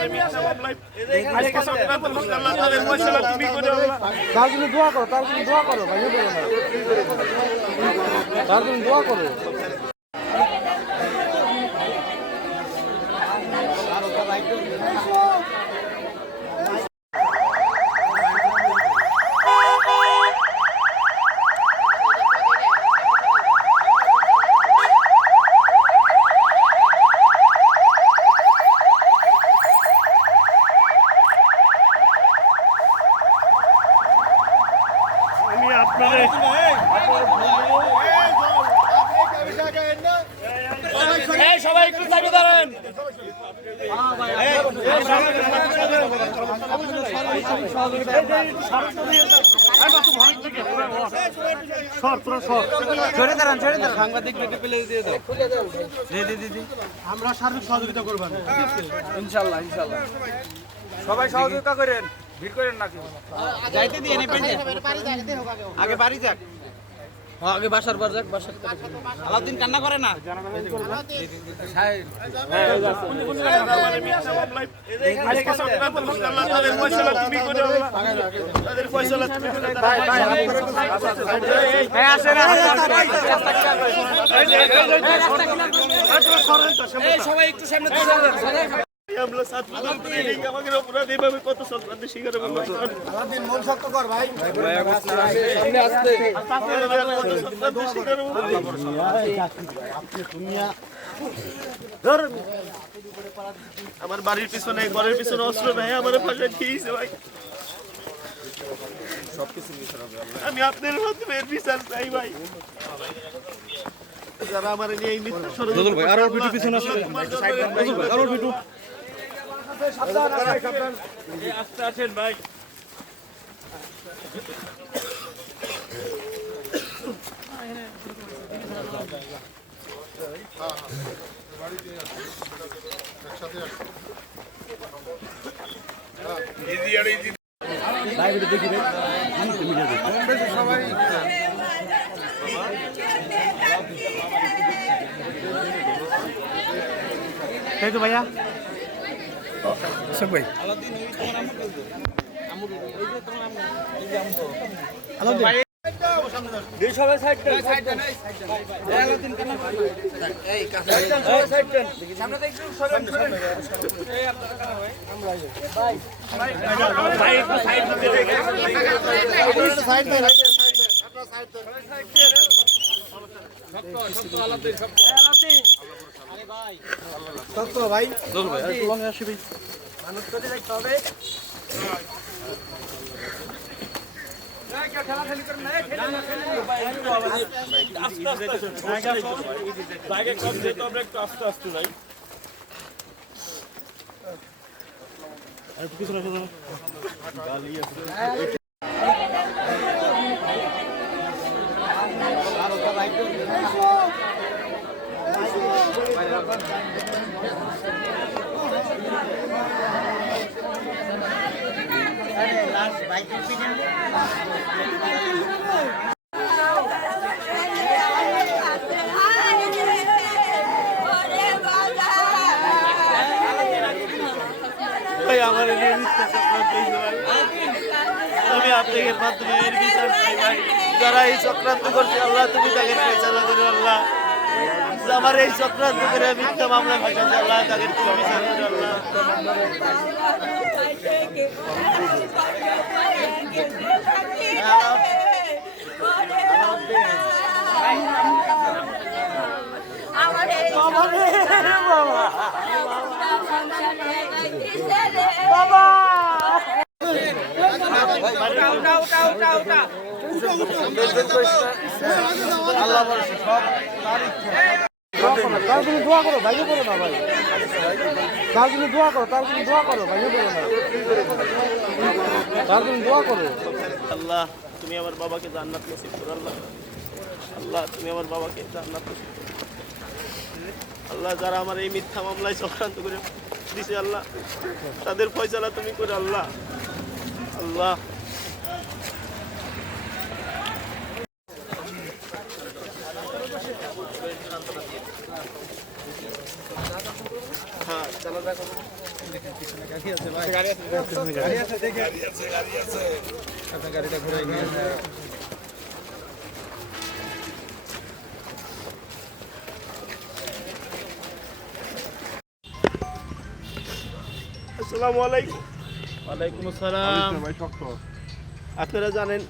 আমার মিথ্যা মামলায় আজকে চক্রান্ত করছে আল্লাহ তাদের ফয়সালা তুমি করে আল্লাহ। তার জন্য দোয়া করো, তার জন্য দোয়া করো ভাই, বলো না, তার জন্য দোয়া করো। আমি আপনারে সবাই একটু সাইডে দাঁড়ান। সাংবাদিককে পেলে দিয়ে দাও, আমরা সার্বিক সহযোগিতা করবো ইনশাল্লাহ, ইনশাল্লাহ। সবাই সহযোগিতা করেন, ভিড় করেন না কেউ। যাইতে দিয়ে আগে বাড়ি যাক, আগে বাসার বার যাক। বাসার আলাউদ্দিন কান্না করে না। আমার মিথ্যা মামলায় আজকে চক্রান্ত করছে আল্লাহ তাদের ফয়সালা তুমি করে আল্লাহ। তাদের ফয়সালা তুমি করে সবাই একটু সামনে আমরা ছাত্রদের ট্রেনিং আমাদের অপরাধ এইভাবে কত চক্রান্তের শিকার হবো আলাউদ্দিন মন শক্ত কর ভাই। আমার বাড়ির পিছনে ঘরের পিছনে অস্ত্র ভাই আমার ভাষায় দিয়েছে ভাই। আমি আপনার মাধ্যমে এর বিচার চাই ভাই। যারা আমার নিয়ে এই মিথ্যা ষড়যন্ত্র ভাই আরো একটু পিছনে আসলে আরো একটু আস্তে আছেন ভাই। তাই তো ভাইয়া ভাই ভাই মানুষ করে দেখতে হবে। আস্তে আস্তে ভাই পিছনে গালি আছে আমার আমি আপনাদের মাধ্যমে এর বিচার চাই ভাই। যারা এই চক্রান্ত করছে আল্লাহ তুমি তাদের ফয়সালা করো আল্লাহ। আমার এই চক্রান্ত করে মিথ্যা মামলা ফাঁসাচ্ছে আল্লাহ তাদের তুমি বিচার করো আল্লাহ। আল্লাহ বলছে সব তার জন্য দোয়া করো ভাই, বলো না ভাই, তার জন্য দোয়া করো, তার জন্য দোয়া করো ভাই, বলো না, তার জন্য দোয়া করো। আল্লাহ তুমি আমার বাবাকে জান্নাত নসিব করো আল্লাহ। আল্লাহ তুমি আমার বাবাকে জান্নাত নসিব করো আল্লাহ। যারা আমার এই মিথ্যা মামলায় চক্রান্ত করে দিছে আল্লাহ তাদের ফয়সালা তুমি করে আল্লাহ। আল্লাহ হ্যাঁ জানাজা করো। আসসালামু আলাইকুম। ওয়ালাইকুম আসসালাম। আপনারা জানেন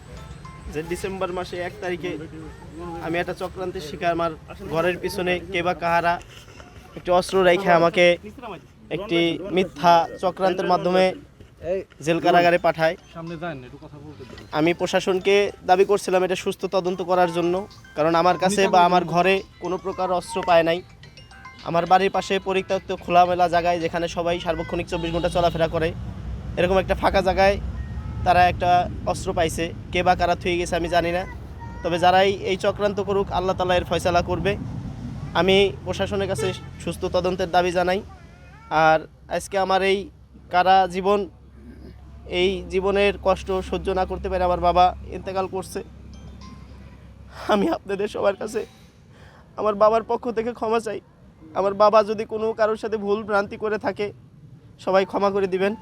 যে ডিসেম্বর মাসে 1 তারিখে আমি একটা চক্রান্তের শিকার। আমার ঘরের পিছনে কে বা কাহারা একটি অস্ত্র রেখে আমাকে একটি মিথ্যা চক্রান্তের মাধ্যমে জেল কারাগারে পাঠায়। আমি প্রশাসনকে দাবি করছিলাম এটা সুস্থ তদন্ত করার জন্য, কারণ আমার কাছে বা আমার ঘরে কোনো প্রকার অস্ত্র পায় নাই। আমার বাড়ির পাশে পরিত্যক্ত খোলামেলা জায়গায়, যেখানে সবাই সার্বক্ষণিক 24 ঘন্টা চলাফেরা করে, এরকম একটা ফাঁকা জায়গায় তারা একটা অস্ত্র পাইছে। কে বা কারা থুয়ে গেছে আমি জানি না, তবে যারাই এই চক্রান্ত করুক আল্লাহ তাআলা এর ফয়সালা করবে। আমি প্রশাসনের কাছে সুস্থ তদন্তের দাবি জানাই। আর আজকে আমার এই কারা জীবন, এই জীবনের কষ্ট সহ্য না করতে পেরে আমার বাবা ইন্তেকাল করছে। আমি আপনাদের সবার কাছে আমার বাবার পক্ষ থেকে ক্ষমা চাই। আমার বাবা যদি কোনো কারোর সাথে ভুল ভ্রান্তি করে থাকে সবাই ক্ষমা করে দিবেন।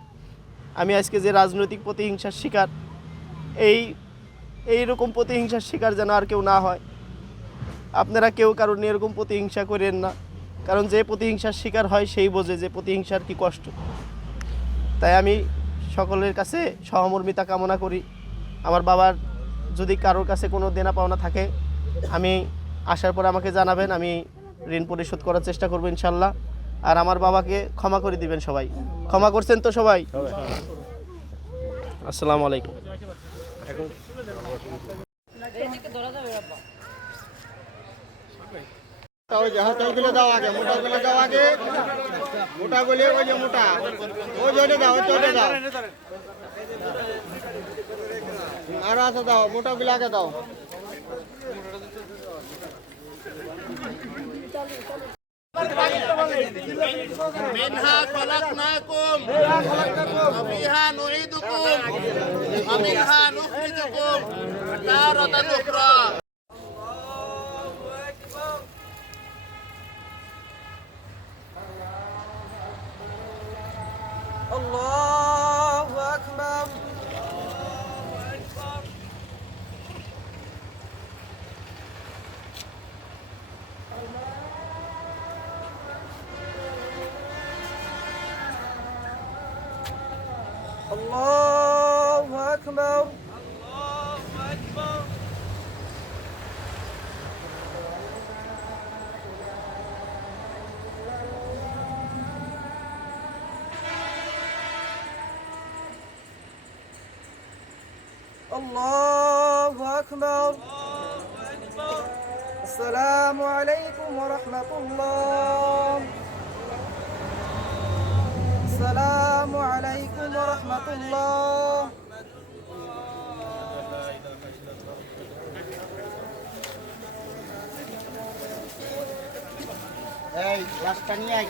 আমি আজকে যে রাজনৈতিক প্রতিহিংসার শিকার, এইরকম প্রতিহিংসার শিকার যেন আর কেউ না হয়। আপনারা কেউ কারোর নিয়ে এরকম প্রতিহিংসা করেন না, কারণ যে প্রতিহিংসার শিকার হয় সেই বোঝে যে প্রতিহিংসার কী কষ্ট। তাই আমি সকলের কাছে সহমর্মিতা কামনা করি। আমার বাবার যদি কারোর কাছে কোনো দেনা পাওনা থাকে আমি আসার পর আমাকে জানাবেন, আমি ঋণ পরিশোধ করার চেষ্টা করবো ইনশাল্লাহ। আর আমার বাবাকে ক্ষমা করে দিবেন সবাই। ক্ষমা করছেন তো সবাই? আসসালামু আলাইকুম। ওই যে হাতগুলো দাও আগে, মোটাগুলো দাও আগে, মোটাগুলো ওই যে মোটা, ওই জোরে দাও, ওই জোরে দাও, আরো আছে দাও, মোটাগুলো আগে দাও। মিনহা খলাকনাকুম ওয়া ফিহা নুঈদুকুম ওয়া মিনহা নুখরিজুকুম তারাতান উখরা। আল্লাহু আকবার। আল্লাহু আকবার। আল্লাহু আকবার। আসসালামু আলাইকুম ওয়া রাহমাতুল্লাহ। আসসালামু আলাইকুম ওয়া রাহমাতুল্লাহ। এই গ্লাসটা নিয়ে আয়।